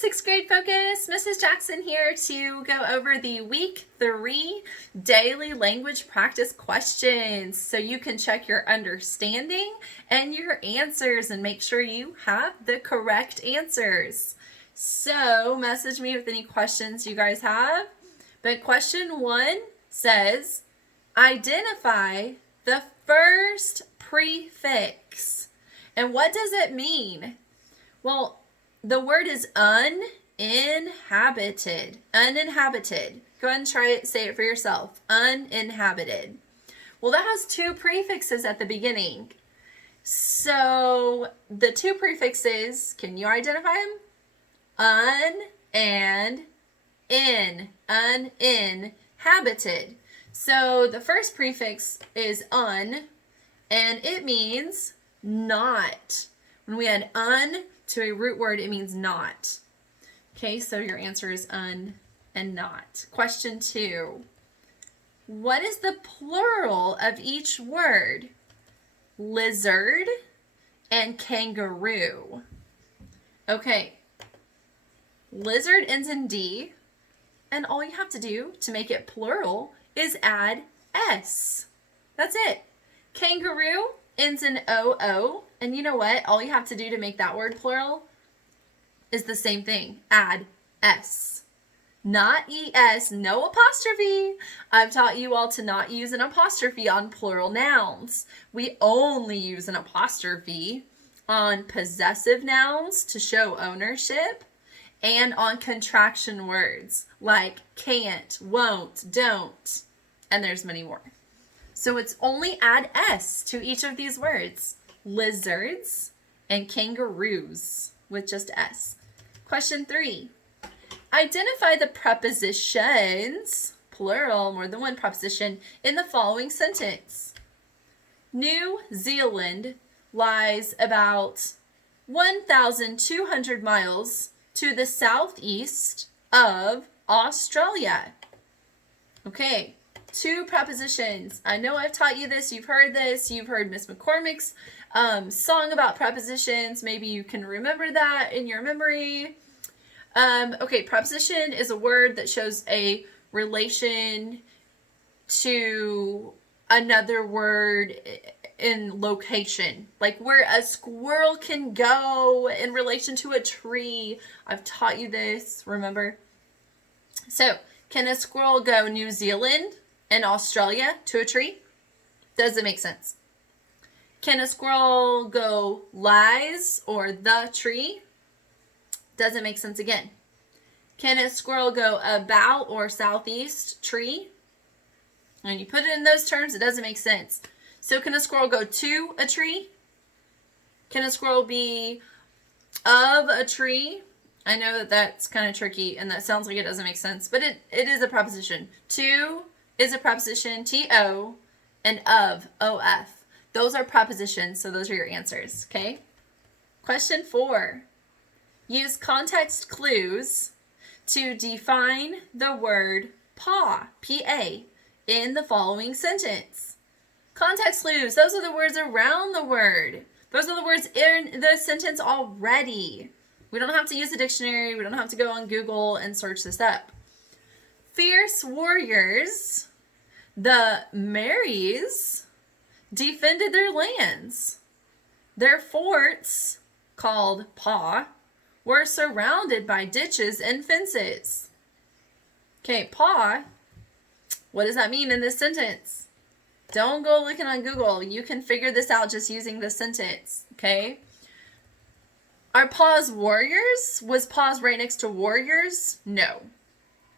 sixth grade focus. Mrs. Jackson here to go over the week 3 daily language practice questions so you can check your understanding and your answers and make sure you have the correct answers. So message me with any questions you guys have. But question 1 says, identify the first prefix. And what does it mean? Well, the word is uninhabited. Uninhabited. Go ahead and try it. Say it for yourself. Uninhabited. Well, that has 2 prefixes at the beginning. So the 2 prefixes, can you identify them? Un and in. Uninhabited. So the first prefix is un, and it means not. When we add un to a root word, it means not. Okay, so your answer is un and not. Question 2. What is the plural of each word? Lizard and kangaroo. Okay, lizard ends in D, and all you have to do to make it plural is add S. That's it. Kangaroo ends in OO, and you know what? All you have to do to make that word plural is the same thing. Add S. Not ES, no apostrophe. I've taught you all to not use an apostrophe on plural nouns. We only use an apostrophe on possessive nouns to show ownership and on contraction words like can't, won't, don't, and there's many more. So it's only add S to each of these words. Lizards and kangaroos with just S. Question 3. Identify the prepositions, plural, more than one preposition, in the following sentence. New Zealand lies about 1,200 miles to the southeast of Australia. Okay. 2 prepositions. I know I've taught you this. You've heard this. You've heard Miss McCormick's song about prepositions. Maybe you can remember that in your memory. Okay, preposition is a word that shows a relation to another word in location. Like where a squirrel can go in relation to a tree. I've taught you this, remember? So, can a squirrel go New Zealand and Australia to a tree? Does it make sense? Can a squirrel go lies or the tree? Doesn't make sense again. Can a squirrel go about or southeast tree? When you put it in those terms, it doesn't make sense. So can a squirrel go to a tree? Can a squirrel be of a tree? I know that that's kind of tricky and that sounds like it doesn't make sense, but it is a preposition. To is a preposition, to, and of, of. Those are prepositions, so those are your answers, okay? Question 4. Use context clues to define the word paw, P-A, in the following sentence. Context clues, those are the words around the word. Those are the words in the sentence already. We don't have to use a dictionary. We don't have to go on Google and search this up. Fierce warriors, the Marys, defended their lands. Their forts, called paw, were surrounded by ditches and fences. Okay, paw, what does that mean in this sentence? Don't go looking on Google. You can figure this out just using this sentence, okay? Are paws warriors? Was paws right next to warriors? No.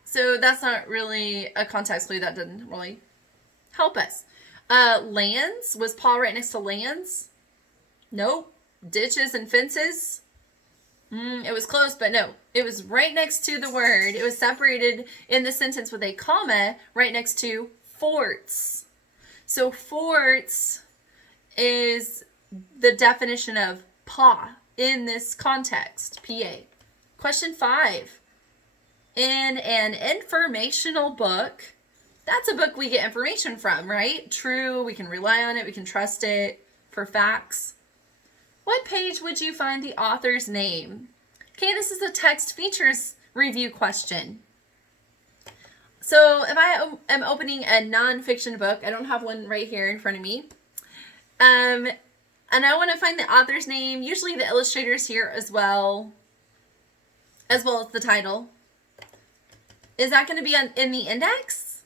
So that's not really a context clue. That doesn't really help us. Lands? Was paw right next to lands? Nope. Ditches and fences? It was close, but no. It was right next to the word. It was separated in the sentence with a comma right next to forts. So forts is the definition of paw in this context, PA. Question 5. In an informational book, that's a book we get information from, right? True, we can rely on it, we can trust it for facts. What page would you find the author's name? Okay, this is a text features review question. So if I am opening a nonfiction book, I don't have one right here in front of me, and I want to find the author's name, usually the illustrator's here as well as the title. Is that going to be in the index?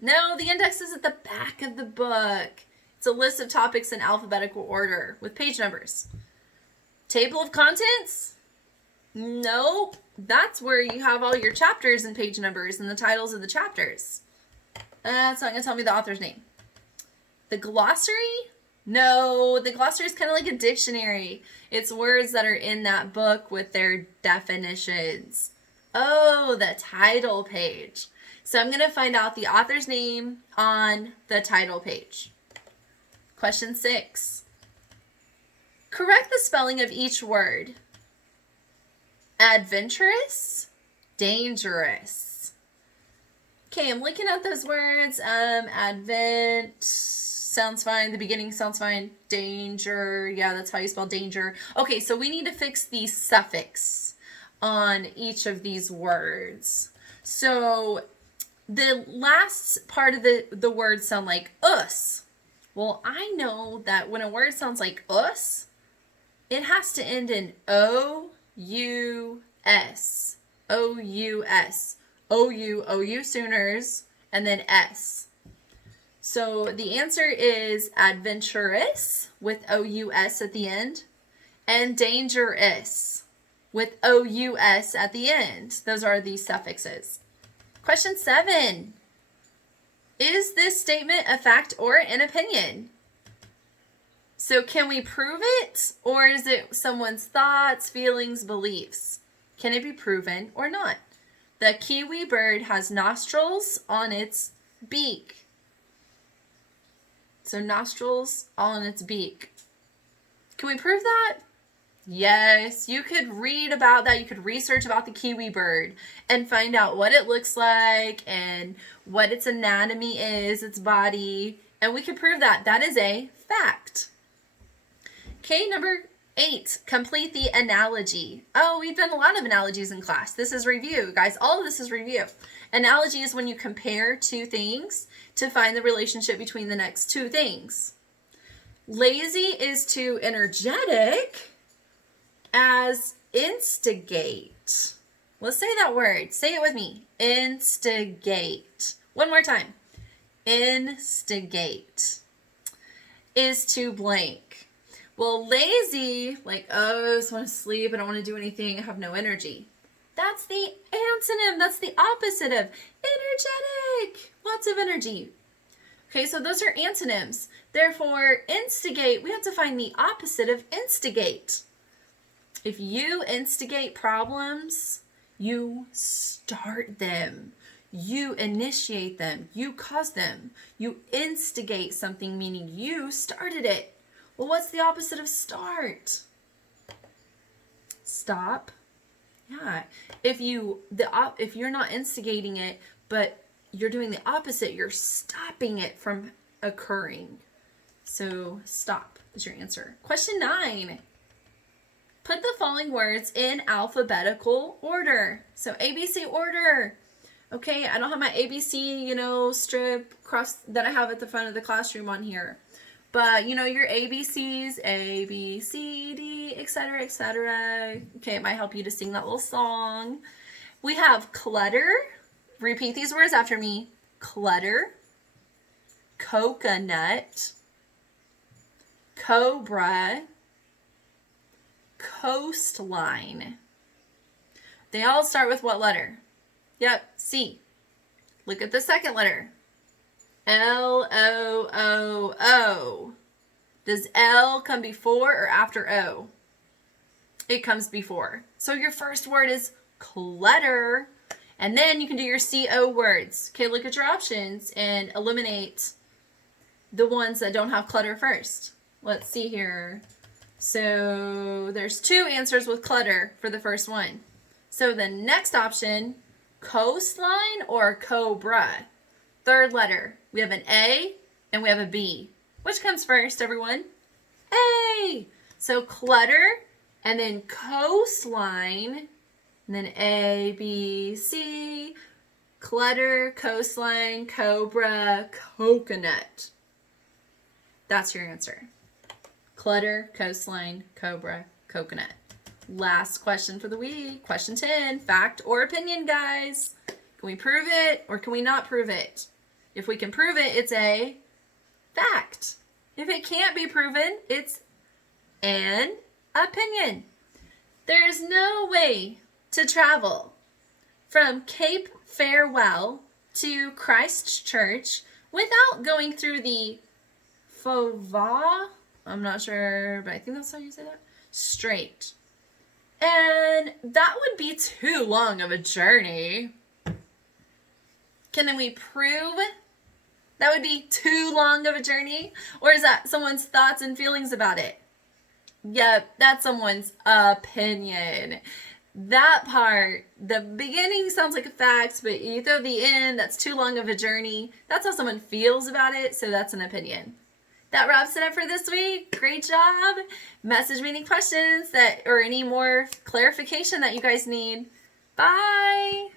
No, the index is at the back of the book. It's a list of topics in alphabetical order with page numbers. Table of contents? Nope. That's where you have all your chapters and page numbers and the titles of the chapters. That's not going to tell me the author's name. The glossary? No, the glossary is kind of like a dictionary. It's words that are in that book with their definitions. Oh, the title page. So I'm going to find out the author's name on the title page. Question 6. Correct the spelling of each word. Adventurous, dangerous. Okay, I'm looking at those words. Advent sounds fine. The beginning sounds fine. Danger, yeah, that's how you spell danger. Okay, so we need to fix the suffix on each of these words. So the last part of the words sound like us. Well, I know that when a word sounds like us, it has to end in O-U-S. O-U-S. O-U, O-U Sooners, and then S. So the answer is adventurous with O-U-S at the end, and dangerous with O-U-S at the end. Those are the suffixes. Question 7. Is this statement a fact or an opinion? So can we prove it, or is it someone's thoughts, feelings, beliefs? Can it be proven or not? The kiwi bird has nostrils on its beak. So nostrils on its beak. Can we prove that? Yes, you could read about that. You could research about the kiwi bird and find out what it looks like and what its anatomy is, its body, and we can prove that. That is a fact. Okay, number 8, complete the analogy. Oh, we've done a lot of analogies in class. This is review, guys. All of this is review. Analogy is when you compare two things to find the relationship between the next two things. Lazy is to energetic as instigate. Let's say that word. Say it with me. Instigate. One more time. Instigate is to blank. Well, lazy, like, oh, I just want to sleep, I don't want to do anything, I have no energy. That's the antonym, that's the opposite of energetic, lots of energy. Okay, so those are antonyms. Therefore, instigate, we have to find the opposite of instigate. If you instigate problems, you start them. You initiate them. You cause them. You instigate something, meaning you started it. Well, what's the opposite of start? Stop. Yeah. If you're not instigating it, but you're doing the opposite, you're stopping it from occurring. So stop is your answer. Question 9. Put the following words in alphabetical order. So ABC order. Okay, I don't have my ABC, strip cross that I have at the front of the classroom on here. But, your ABCs, A, B, C, D, etc., etc. Okay, it might help you to sing that little song. We have clutter. Repeat these words after me. Clutter. Coconut. Cobra. Coastline. They all start with what letter? Yep, C. Look at the second letter. L-O-O-O. Does L come before or after O? It comes before. So your first word is clutter. And then you can do your C-O words. Okay, look at your options and eliminate the ones that don't have clutter first. Let's see here. So there's 2 answers with clutter for the first one. So the next option, coastline or cobra? Third letter. We have an A and we have a B. Which comes first, everyone? A. So clutter and then coastline And then A, B, C, clutter, coastline, cobra, coconut. That's your answer. Clutter, coastline, cobra, coconut. Last question for the week. Question 10. Fact or opinion, guys? Can we prove it or can we not prove it? If we can prove it, it's a fact. If it can't be proven, it's an opinion. There is no way to travel from Cape Farewell to Christ Church without going through the Fauva, I'm not sure, but I think that's how you say that, Strait. And that would be too long of a journey. Can we prove that would be too long of a journey? Or is that someone's thoughts and feelings about it? Yep, that's someone's opinion. That part, the beginning sounds like a fact, but you throw the end, that's too long of a journey. That's how someone feels about it, so that's an opinion. That wraps it up for this week. Great job. Message me any questions or any more clarification that you guys need. Bye.